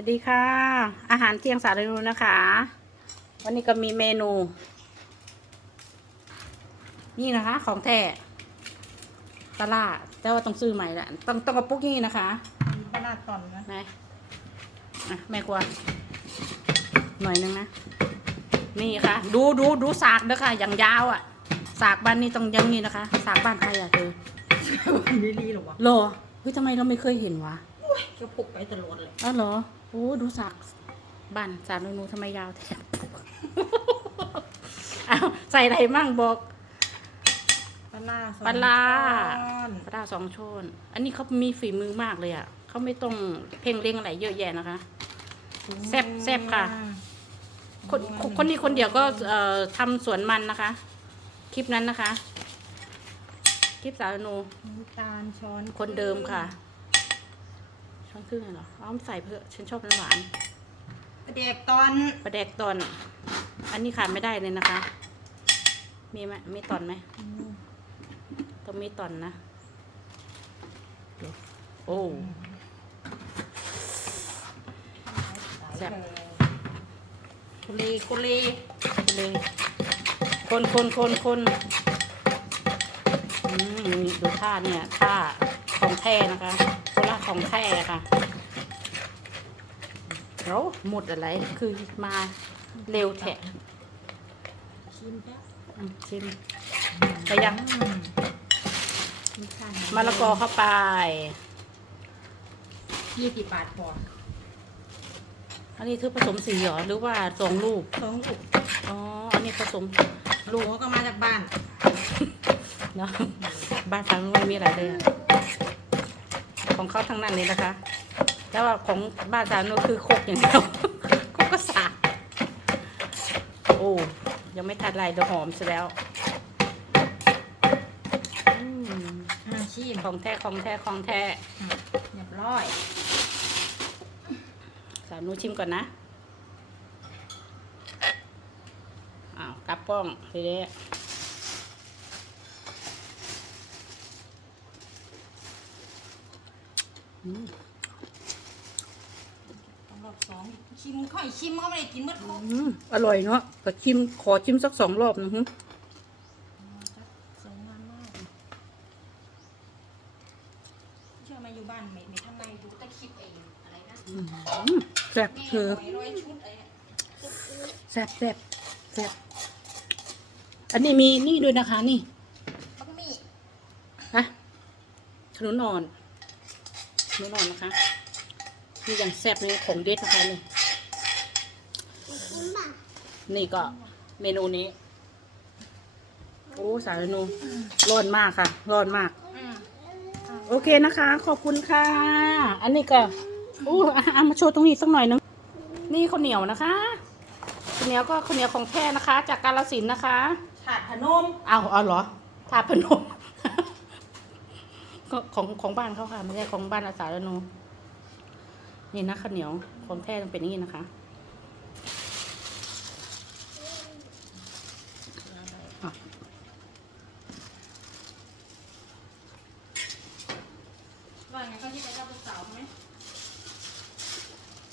วัสดีค่ะ อาหารเที่ยงสาธารณะนะคะ วันนี้ก็มีเมนู นี่นะคะ ของแท้ปลาร้าแต่ว่าต้องซื้อใหม่ละต้องต้องกระปุกนี่นะคะมีปลาร้าตอนนะไหนอะแม่กวนหน่อยนึงนะ นี่ค่ะ ดูดูดูสากเด้อค่ะ อย่างยาวอะ สากบ้านนี้ต้องอยังนี้นะคะ สากบ้านใครอะเธอวันนี้รีหรอวะโลเฮ้ยทำไมเราไม่เคยเห็นวะก็พกไปตลอดเลย อ้าวเหรอ โอ้ดูสากบ้านสากนูนูทำไมยาวแท้อ้าวใส่อะไรมั่งบอกปลาร้าสองปลาร้าช้อนปลาร้าสองช้อนอันนี้เขามีฝีมือมากเลยอะเขาไม่ต้องเพ่งเล็งอะไรเยอะแยะนะคะแซ่บแซ่บค่ะคนคนคนนี้คนเดียวก็เอ่อทำสวนมันนะคะ คลิปนั้นนะคะ คลิปสาวนูน้ำตาลช้อนคนเดิมค่ะ ช้อนครึ่งเหรออ้อมใส่เพื่อฉันชอบน้ำหวานปลาแดกตอนปลาแดกตอน อันนี้ขาดไม่ได้เลยนะคะ มีไหมมีตอนไหมต้องมีตอนนะโอ้แซ่บกุเลกุเลเลยคนคนคนคนอืมนี่ดูท่าเนี่ยท่าของแท้นะคะโคราช ของแท้ค่ะแล้วหมดอะไรคือมาเร็วแทะชิมแป๊บอืมชิมไปยังอืมชิมข้าวหอยมะละกอเข้าไปยี่สิบบาทพออันนี้คือผสมสีเหรอหรือว่าสองลูกสองลูกอ๋ออันนี้ผสมลูกก็มาจากบ้านเนาะบ้านทางนู้นไม่มีอะไรเลยอะ ของเขาทั้งนั้นเลยนะคะ แต่ว่าของบ้านทางนู้นคือโคกอย่างเดียวโคกก็สากโอ้ยังไม่ทันไรเดี๋ยวหอมซะแล้วอืมอ่าชิมของแท้ของแท้ของแท้อะเรียบร้อยสาวหนูชิมก่อนนะอ้าวกลับกล้องทีนี้อื รอบสองชิมค่อยชิมก็ไม่ได้กินเมื่อครบอืมอร่อยเนาะก็ชิมขอชิมสักสองรอบนะฮึสวยงามมากเชื่อมาอยู่บ้านไม่ไม่ทำไมดูแต่คลิปเองอะไรนะอืมแซ่บแม่เธอหอยร้อยชุดอะไรเนี่ยแซ่บแซ่บแซ่บอันนี้มีนี่ด้วยนะคะนี่บักมี่ฮะขนุนอ่อน ขนุนอ่อนนะคะนี่อย่างแซ่บเลยของเด็ดนะคะนี่นี่ก็เมนูนี้โอ้สายเมนูร้อนมากค่ะร้อนมากอืมโอเคนะคะ ขอบคุณค่ะ อันนี้ก็อู้อะเอามาโชว์ตรงนี้สักหน่อยนึงนี่ข้าวเหนียวนะคะข้าวเหนียวก็ข้าวเหนียวของแท้นะคะ จากกาลสินธุ์นะคะถาดพนมเอาเอาเหรอทาพนม ก็ของของบ้านเขาค่ะ ไม่ใช่ของบ้านอาสาละนูนี่นะข้าวเหนียวของแท้มันเป็นอย่างนี้นะคะอะว่าไงเขาที่ไปเจ้าเป็นสาวไหม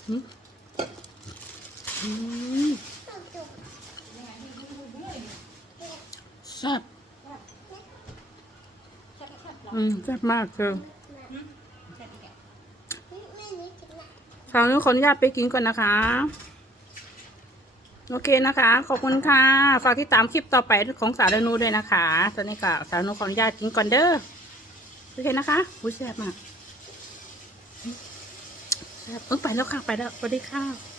อืมอืมยังไงที่ดูดูเลยแซ่บ แซ่บแซ่บเหร ออืมแซ่บมากเธอแซ่บอีกอะคราวนี้ขออนุญาตไปกินก่อนนะคะ โอเคนะคะ ขอบคุณค่ะ ฝากที่ตามคลิปต่อไปของสาวดนูด้วยนะคะตอนนี้ก็สาวดนูขออนุญาตกินก่อนเด้อ โอเคนะคะอุ้ยแซ่บมากแซ่บเออไปแล้วค่ะ ไปแล้วสวัสดีค่ะ